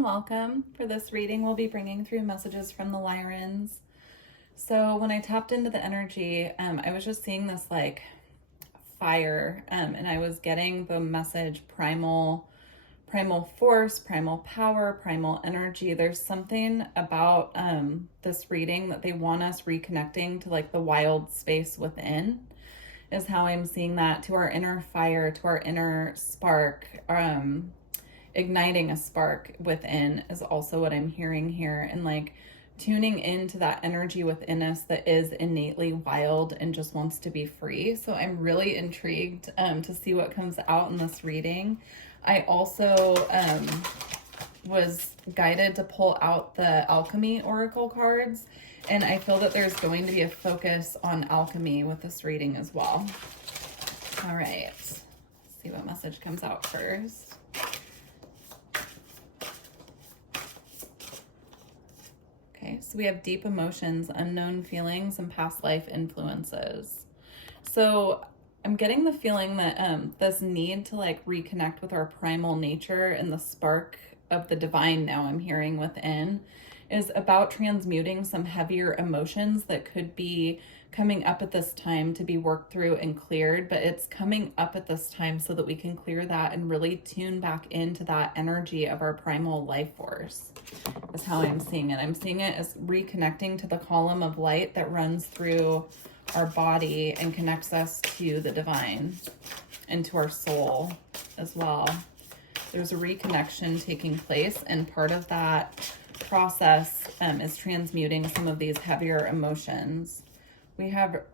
and welcome. For this reading, we'll be bringing through messages from the Lyrans. So when I tapped into the energy, I was just seeing this like fire, and I was getting the message primal force, primal power, primal energy. There's something about this reading that they want us reconnecting to like the wild space within, is how I'm seeing that, to our inner fire, to our inner spark. Igniting a spark within is also what I'm hearing here, and like tuning into that energy within us that is innately wild and just wants to be free. So I'm really intrigued to see what comes out in this reading. I also was guided to pull out the alchemy oracle cards, and I feel that there's going to be a focus on alchemy with this reading as well. All right, let's see what message comes out first. Okay, so we have deep emotions, unknown feelings, and past life influences. So I'm getting the feeling that this need to like reconnect with our primal nature and the spark of the divine, now I'm hearing within, is about transmuting some heavier emotions that could be coming up at this time to be worked through and cleared, but it's coming up at this time so that we can clear that and really tune back into that energy of our primal life force, is how I'm seeing it. I'm seeing it as reconnecting to the column of light that runs through our body and connects us to the divine and to our soul as well. There's a reconnection taking place, and part of that process is transmuting some of these heavier emotions. We have,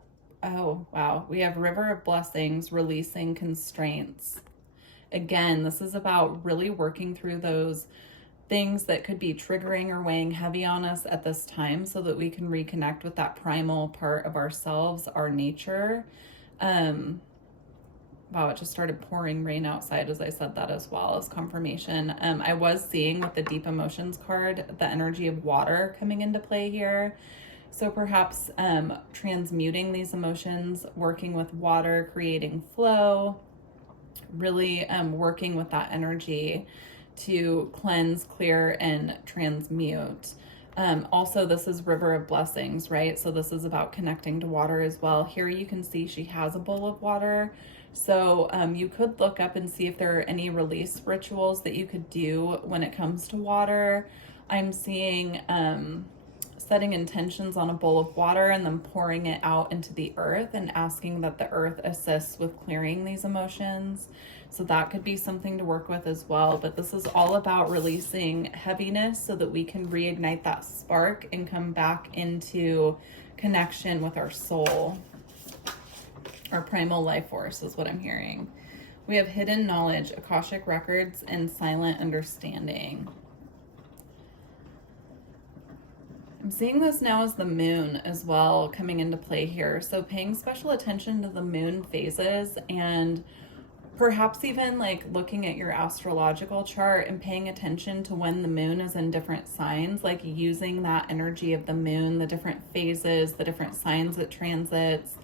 we have River of Blessings, releasing constraints. Again, this is about really working through those things that could be triggering or weighing heavy on us at this time so that we can reconnect with that primal part of ourselves, our nature. Wow, it just started pouring rain outside as I said that as well, as confirmation. I was seeing with the deep emotions card, the energy of water coming into play here. So perhaps transmuting these emotions, working with water, creating flow, really working with that energy to cleanse, clear, and transmute. Also, this is River of Blessings, right? So this is about connecting to water as well. Here you can see she has a bowl of water. So you could look up and see if there are any release rituals that you could do when it comes to water. I'm seeing setting intentions on a bowl of water and then pouring it out into the earth and asking that the earth assists with clearing these emotions. So that could be something to work with as well. But this is all about releasing heaviness so that we can reignite that spark and come back into connection with our soul. Our primal life force is what I'm hearing. We have hidden knowledge, Akashic records, and silent understanding. I'm seeing this now as the moon as well coming into play here. So paying special attention to the moon phases, and perhaps even like looking at your astrological chart and paying attention to when the moon is in different signs, like using that energy of the moon, the different phases, the different signs it transits,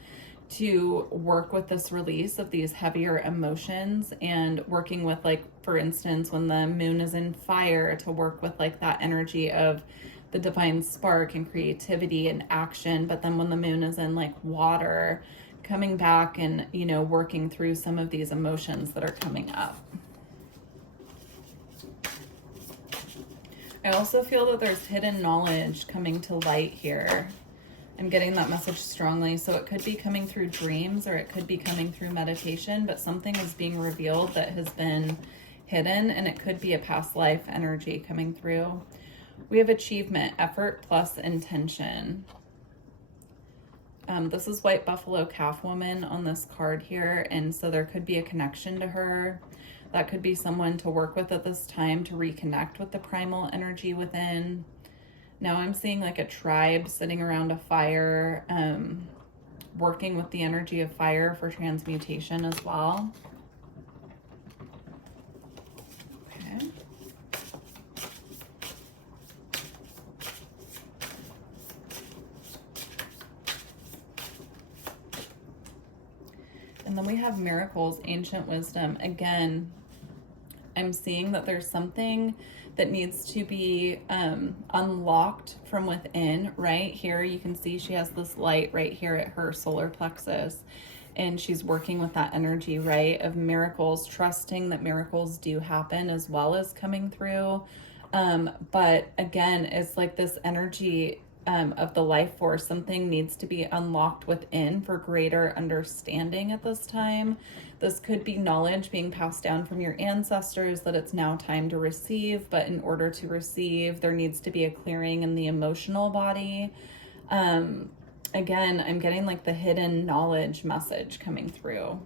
to work with this release of these heavier emotions, and working with, like, for instance, when the moon is in fire, to work with like that energy of the divine spark and creativity and action. But then when the moon is in like water, coming back and, you know, working through some of these emotions that are coming up. I also feel that there's hidden knowledge coming to light here. I'm getting that message strongly. So it could be coming through dreams, or it could be coming through meditation, but something is being revealed that has been hidden, and it could be a past life energy coming through. We have achievement, effort plus intention. This is White Buffalo Calf Woman on this card here, and so there could be a connection to her. That could be someone to work with at this time to reconnect with the primal energy within. Now I'm seeing like a tribe sitting around a fire, working with the energy of fire for transmutation as well. Okay. And then we have miracles, ancient wisdom. Again, I'm seeing that there's something that needs to be unlocked from within. Right here, you can see she has this light right here at her solar plexus, and she's working with that energy, right, of miracles, trusting that miracles do happen as well as coming through. But again, it's like this energy of the life force. Something needs to be unlocked within for greater understanding at this time. This could be knowledge being passed down from your ancestors that it's now time to receive, but in order to receive, there needs to be a clearing in the emotional body. Again, I'm getting like the hidden knowledge message coming through.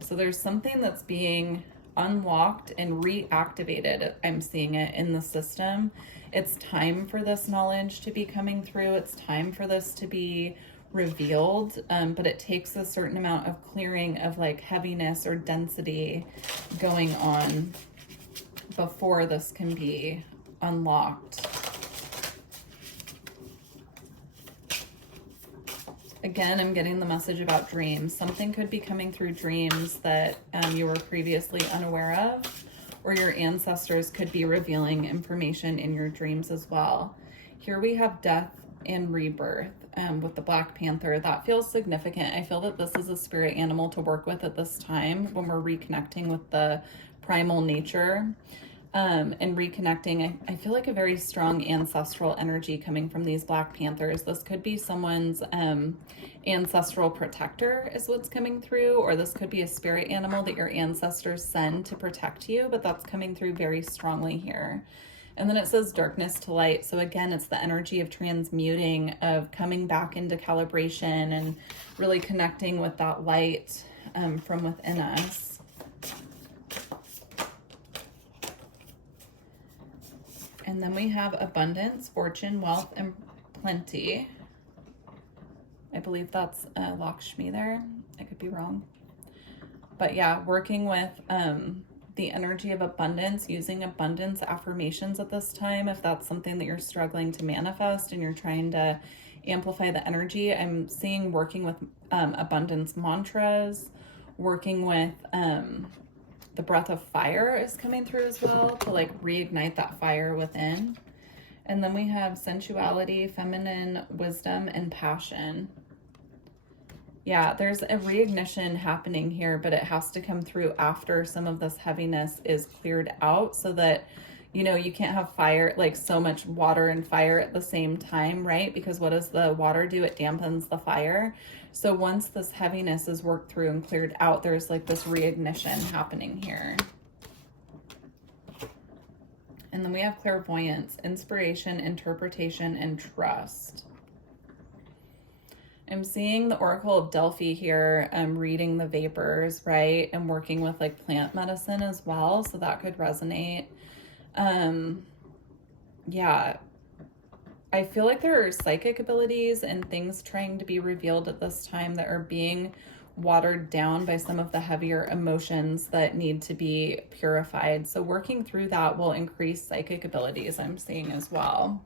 So there's something that's being unlocked and reactivated. I'm seeing it in the system. It's time for this knowledge to be coming through. It's time for this to be revealed, but it takes a certain amount of clearing of like heaviness or density going on before this can be unlocked. Again, I'm getting the message about dreams. Something could be coming through dreams that you were previously unaware of, or your ancestors could be revealing information in your dreams as well. Here we have death and rebirth with the Black Panther. That feels significant. I feel that this is a spirit animal to work with at this time when we're reconnecting with the primal nature. And reconnecting, I feel like a very strong ancestral energy coming from these Black Panthers. This could be someone's ancestral protector is what's coming through, or this could be a spirit animal that your ancestors send to protect you, but that's coming through very strongly here. And then it says darkness to light. So again, it's the energy of transmuting, of coming back into calibration and really connecting with that light from within us. And then we have abundance, fortune, wealth, and plenty. I believe that's Lakshmi there. I could be wrong. But yeah, working with the energy of abundance, using abundance affirmations at this time. If that's something that you're struggling to manifest and you're trying to amplify the energy, I'm seeing working with abundance mantras, working with the breath of fire is coming through as well to like reignite that fire within. And then we have sensuality, feminine wisdom, and passion. Yeah, there's a reignition happening here, but it has to come through after some of this heaviness is cleared out, so that, you know, you can't have fire, like so much water and fire at the same time, right? Because what does the water do? It dampens the fire. So once this heaviness is worked through and cleared out, there's like this reignition happening here. And then we have clairvoyance, inspiration, interpretation, and trust. I'm seeing the Oracle of Delphi here. I'm reading the vapors, right? And working with like plant medicine as well. So that could resonate. Yeah. I feel like there are psychic abilities and things trying to be revealed at this time that are being watered down by some of the heavier emotions that need to be purified. So working through that will increase psychic abilities, I'm seeing as well.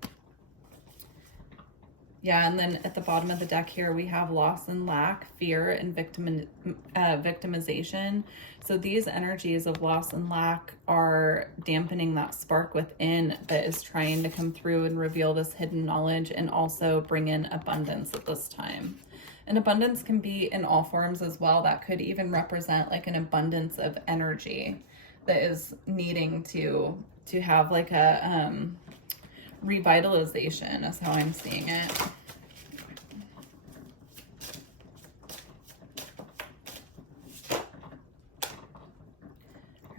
Yeah, and then at the bottom of the deck here, we have loss and lack, fear, and victimization. So these energies of loss and lack are dampening that spark within that is trying to come through and reveal this hidden knowledge, and also bring in abundance at this time. And abundance can be in all forms as well. That could even represent like an abundance of energy that is needing to have like a revitalization is how I'm seeing it.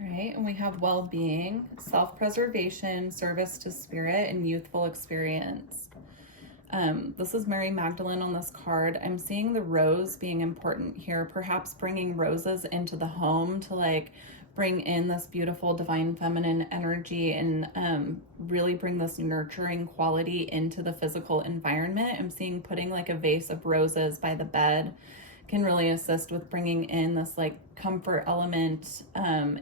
All right, and we have well-being, self-preservation, service to spirit, and youthful experience. This is Mary Magdalene on this card. I'm seeing the rose being important here, perhaps bringing roses into the home to like bring in this beautiful divine feminine energy and really bring this nurturing quality into the physical environment. I'm seeing putting like a vase of roses by the bed can really assist with bringing in this like comfort element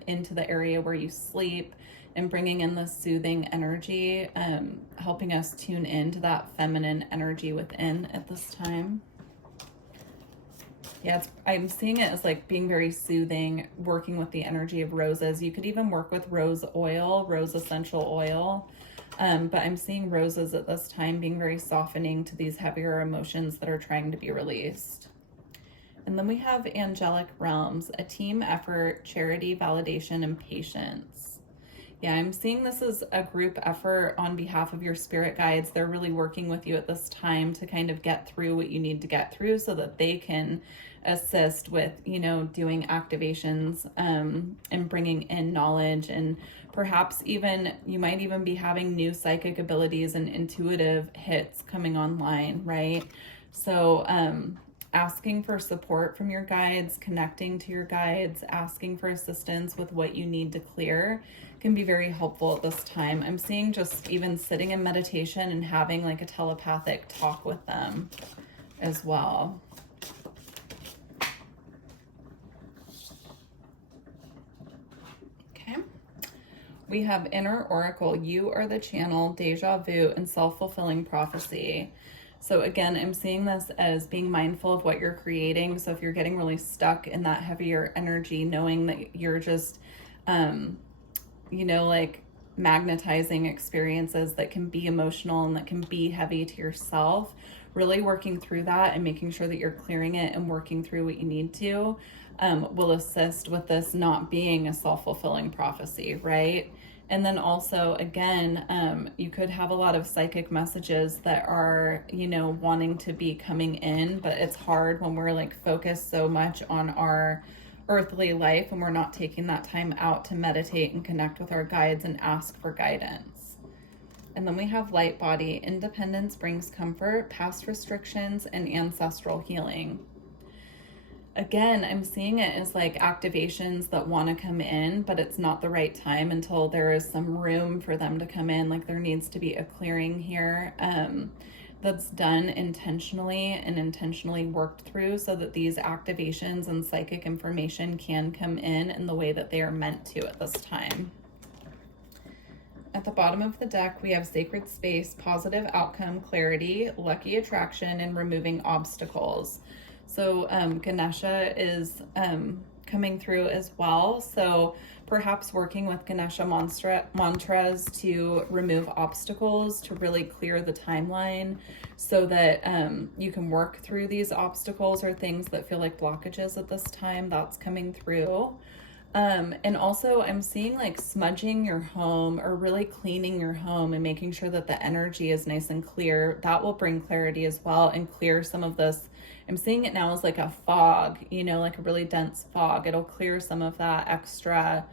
into the area where you sleep, and bringing in this soothing energy, helping us tune into that feminine energy within at this time. Yeah, I'm seeing it as like being very soothing, working with the energy of roses. You could even work with rose oil, rose essential oil. But I'm seeing roses at this time being very softening to these heavier emotions that are trying to be released. And then we have angelic realms, a team effort, charity, validation, and patience. Yeah, I'm seeing this as a group effort on behalf of your spirit guides. They're really working with you at this time to kind of get through what you need to get through so that they can assist with, doing activations and bringing in knowledge. And perhaps even you might even be having new psychic abilities and intuitive hits coming online, right? So, asking for support from your guides, connecting to your guides, asking for assistance with what you need to clear can be very helpful at this time. I'm seeing just even sitting in meditation and having like a telepathic talk with them as well. Okay. We have inner oracle, you are the channel, deja vu, and self-fulfilling prophecy. So again, I'm seeing this as being mindful of what you're creating. So if you're getting really stuck in that heavier energy, knowing that you're just, like magnetizing experiences that can be emotional and that can be heavy to yourself, really working through that and making sure that you're clearing it and working through what you need to will assist with this not being a self-fulfilling prophecy, right? And then also, again, you could have a lot of psychic messages that are, wanting to be coming in, but it's hard when we're like focused so much on our earthly life and we're not taking that time out to meditate and connect with our guides and ask for guidance. And then we have light body, independence brings comfort, past restrictions, and ancestral healing. Again, I'm seeing it as like activations that want to come in, but it's not the right time until there is some room for them to come in. Like there needs to be a clearing here that's done intentionally and intentionally worked through so that these activations and psychic information can come in the way that they are meant to at this time. At the bottom of the deck, we have sacred space, positive outcome, clarity, lucky attraction, and removing obstacles. So Ganesha is coming through as well. So perhaps working with Ganesha mantras to remove obstacles, to really clear the timeline so that you can work through these obstacles or things that feel like blockages at this time. That's coming through. And also I'm seeing like smudging your home or really cleaning your home and making sure that the energy is nice and clear. That will bring clarity as well and clear some of this. I'm seeing it now as like a fog, like a really dense fog. It'll clear some of that extra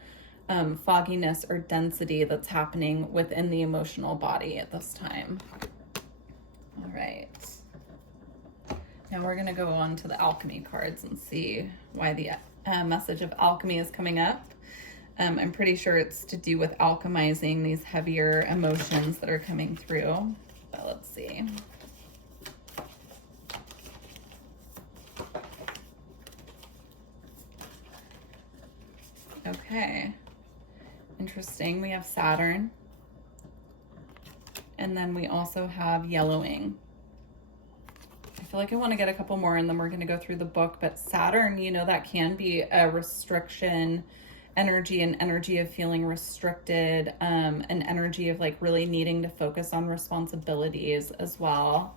fogginess or density that's happening within the emotional body at this time. All right. Now we're going to go on to the alchemy cards and see why the message of alchemy is coming up. I'm pretty sure it's to do with alchemizing these heavier emotions that are coming through, but let's see. Okay, interesting. We have Saturn, and then we also have yellowing. I feel like I want to get a couple more and then we're going to go through the book, but Saturn, that can be a restriction energy, an energy of feeling restricted, an energy of like really needing to focus on responsibilities as well.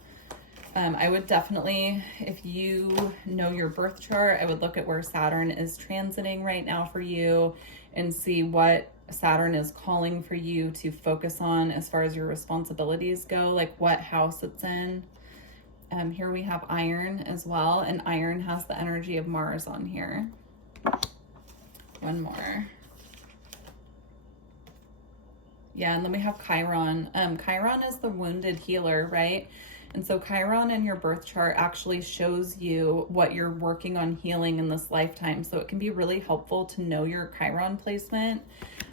I would definitely, if you know your birth chart, I would look at where Saturn is transiting right now for you and see what Saturn is calling for you to focus on as far as your responsibilities go, like what house it's in. Here we have iron as well, and iron has the energy of Mars on here. One more. Yeah, and then we have Chiron. Chiron is the wounded healer, right? And so Chiron in your birth chart actually shows you what you're working on healing in this lifetime. So it can be really helpful to know your Chiron placement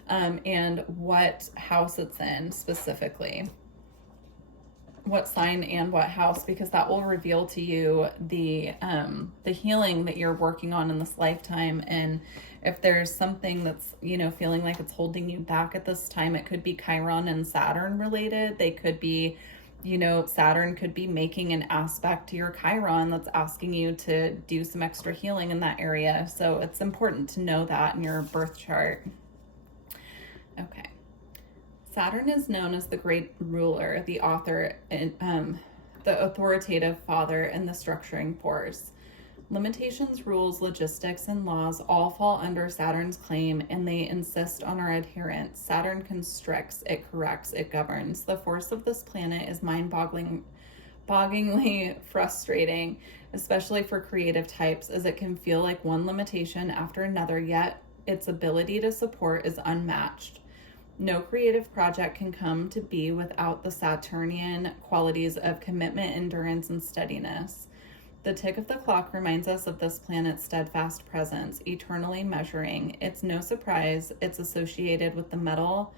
and what house it's in specifically. What sign and what house, because that will reveal to you the healing that you're working on in this lifetime. And if there's something that's, feeling like it's holding you back at this time, it could be Chiron and Saturn related. They could be Saturn could be making an aspect to your Chiron that's asking you to do some extra healing in that area. So it's important to know that in your birth chart. Okay. Saturn is known as the great ruler, the author, and the authoritative father, and the structuring force. Limitations, rules, logistics, and laws all fall under Saturn's claim, and they insist on our adherence. Saturn constricts, it corrects, it governs. The force of this planet is mind-bogglingly frustrating, especially for creative types, as it can feel like one limitation after another, yet its ability to support is unmatched. No creative project can come to be without the Saturnian qualities of commitment, endurance, and steadiness. The tick of the clock reminds us of this planet's steadfast presence, eternally measuring. It's no surprise it's associated with the metal,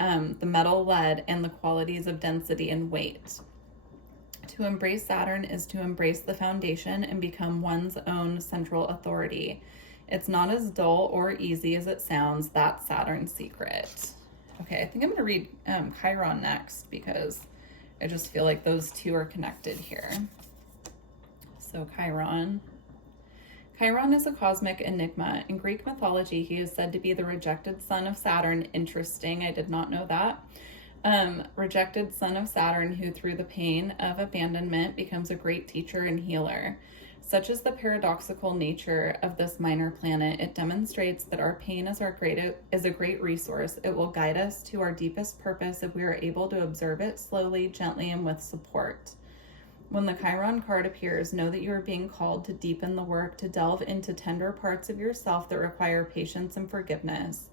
lead, and the qualities of density and weight. To embrace Saturn is to embrace the foundation and become one's own central authority. It's not as dull or easy as it sounds. That's Saturn's secret. Okay, I think I'm going to read Chiron next because I just feel like those two are connected here. So Chiron. Chiron is a cosmic enigma. In Greek mythology, he is said to be the rejected son of Saturn. Interesting, I did not know that. Rejected son of Saturn who, through the pain of abandonment, becomes a great teacher and healer. Such is the paradoxical nature of this minor planet. It demonstrates that our pain is a great resource. It will guide us to our deepest purpose if we are able to observe it slowly, gently, and with support. When the Chiron card appears, know that you are being called to deepen the work, to delve into tender parts of yourself that require patience and forgiveness.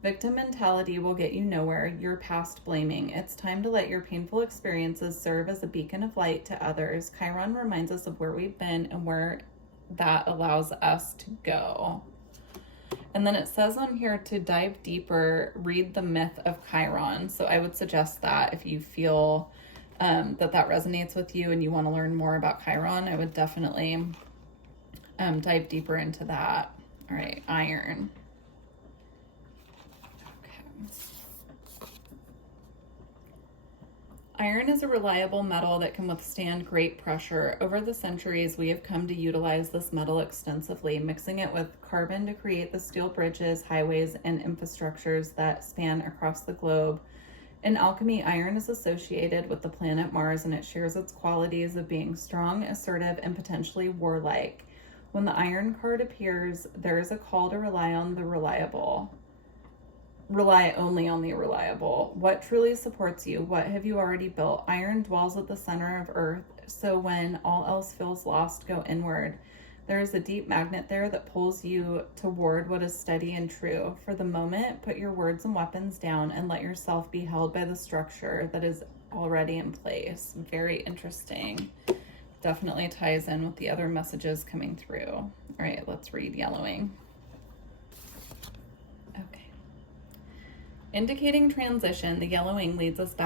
Victim mentality will get you nowhere. You're past blaming. It's time to let your painful experiences serve as a beacon of light to others. Chiron reminds us of where we've been and where that allows us to go. And then it says on here to dive deeper, read the myth of Chiron. So I would suggest that if you feel that resonates with you and you want to learn more about Chiron, I would definitely dive deeper into that. All right, iron. Iron is a reliable metal that can withstand great pressure. Over the centuries, we have come to utilize this metal extensively, mixing it with carbon to create the steel bridges, highways, and infrastructures that span across the globe. In alchemy, iron is associated with the planet Mars, and it shares its qualities of being strong, assertive, and potentially warlike. When the iron card appears, there is a call to rely only on the reliable. What truly supports you? What have you already built? Iron dwells at the center of Earth, so when all else feels lost, go inward. There is a deep magnet there that pulls you toward what is steady and true. For the moment, put your words and weapons down and let yourself be held by the structure that is already in place. Very interesting. Definitely ties in with the other messages coming through. All right, let's read yellowing. Okay. Indicating transition, the yellowing leads us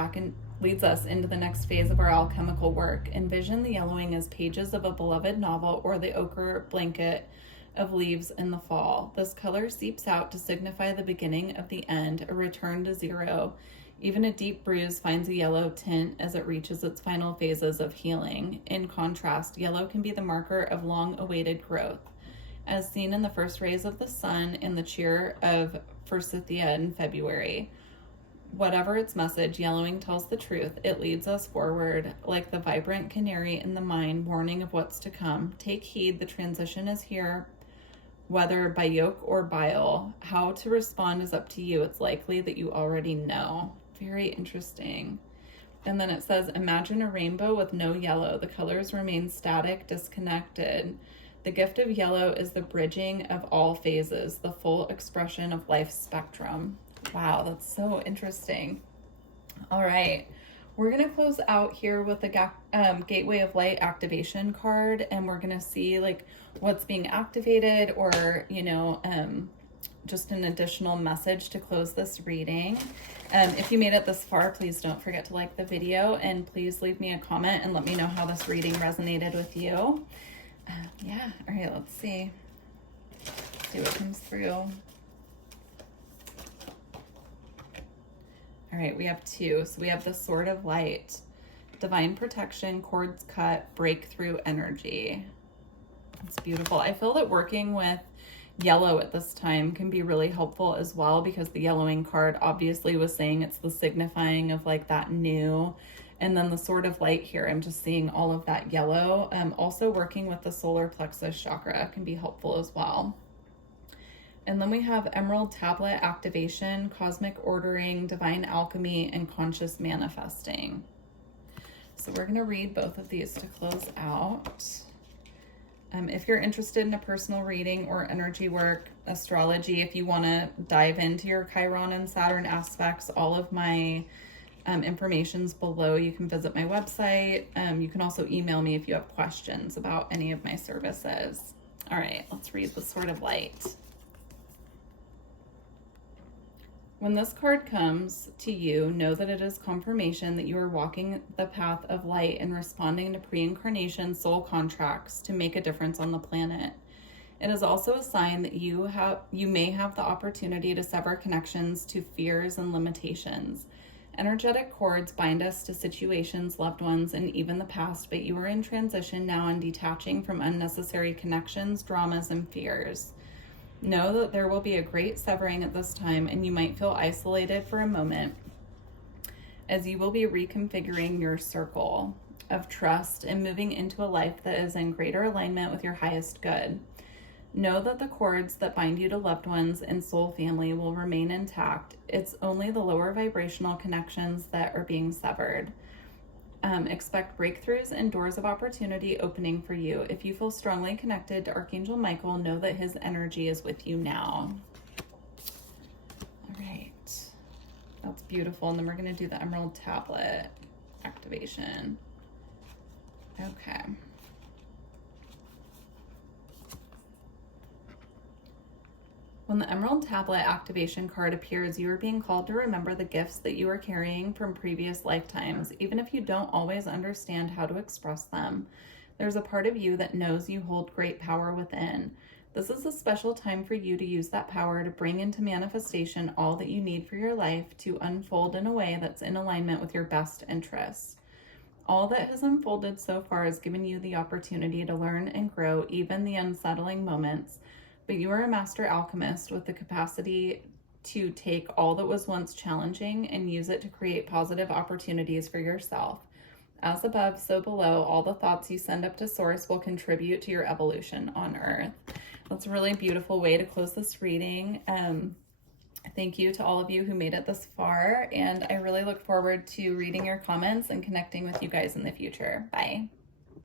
into the next phase of our alchemical work. Envision the yellowing as pages of a beloved novel or the ochre blanket of leaves in the fall. This color seeps out to signify the beginning of the end, a return to zero. Even a deep bruise finds a yellow tint as it reaches its final phases of healing. In contrast, yellow can be the marker of long-awaited growth, as seen in the first rays of the sun in the cheer of Forsythia in February. Whatever its message, yellowing tells the truth. It leads us forward like the vibrant canary in the mine, warning of what's to come. Take heed, the transition is here, whether by yoke or bile. How to respond is up to you. It's likely that you already know. Very interesting. And then it says, imagine a rainbow with no yellow. The colors remain static, disconnected. The gift of yellow is the bridging of all phases, the full expression of life's spectrum. Wow, that's so interesting. All right, we're going to close out here with the Gateway of Light activation card, and we're going to see like what's being activated or, just an additional message to close this reading. If you made it this far, please don't forget to like the video, and please leave me a comment and let me know how this reading resonated with you. Yeah, all right, let's see what comes through. All right, we have two. So we have the Sword of Light. divine protection, cords cut, breakthrough energy. It's beautiful. I feel that working with yellow at this time can be really helpful as well, because the yellowing card obviously was saying it's the signifying of like that new, and then the Sword of Light here, I'm just seeing all of that yellow. Also working with the solar plexus chakra can be helpful as well. And then we have Emerald Tablet activation, cosmic ordering, divine alchemy, and conscious manifesting. So we're going to read both of these to close out. If you're interested in a personal reading or energy work, astrology, if you want to dive into your Chiron and Saturn aspects, all of my information's below. You can visit my website. You can also email me if you have questions about any of my services. All right, let's read the Sword of Light. When this card comes to you, know that it is confirmation that you are walking the path of light and responding to pre-incarnation soul contracts to make a difference on the planet. It is also a sign that you may have the opportunity to sever connections to fears and limitations. Energetic cords bind us to situations, loved ones, and even the past, but you are in transition now and detaching from unnecessary connections, dramas, and fears. Know that there will be a great severing at this time, and you might feel isolated for a moment as you will be reconfiguring your circle of trust and moving into a life that is in greater alignment with your highest good. Know that the cords that bind you to loved ones and soul family will remain intact. It's only the lower vibrational connections that are being severed. Expect breakthroughs and doors of opportunity opening for you. If you feel strongly connected to Archangel Michael, know that his energy is with you now. All right. That's beautiful. And then we're going to do the Emerald Tablet activation. Okay. When the Emerald Tablet activation card appears, you are being called to remember the gifts that you are carrying from previous lifetimes. Even if you don't always understand how to express them, there's a part of you that knows you hold great power within. This is a special time for you to use that power to bring into manifestation all that you need for your life to unfold in a way that's in alignment with your best interests. All that has unfolded so far has given you the opportunity to learn and grow, even the unsettling moments. But you are a master alchemist with the capacity to take all that was once challenging and use it to create positive opportunities for yourself. As above, so below, all the thoughts you send up to Source will contribute to your evolution on Earth. That's a really beautiful way to close this reading. Thank you to all of you who made it this far, and I really look forward to reading your comments and connecting with you guys in the future. Bye.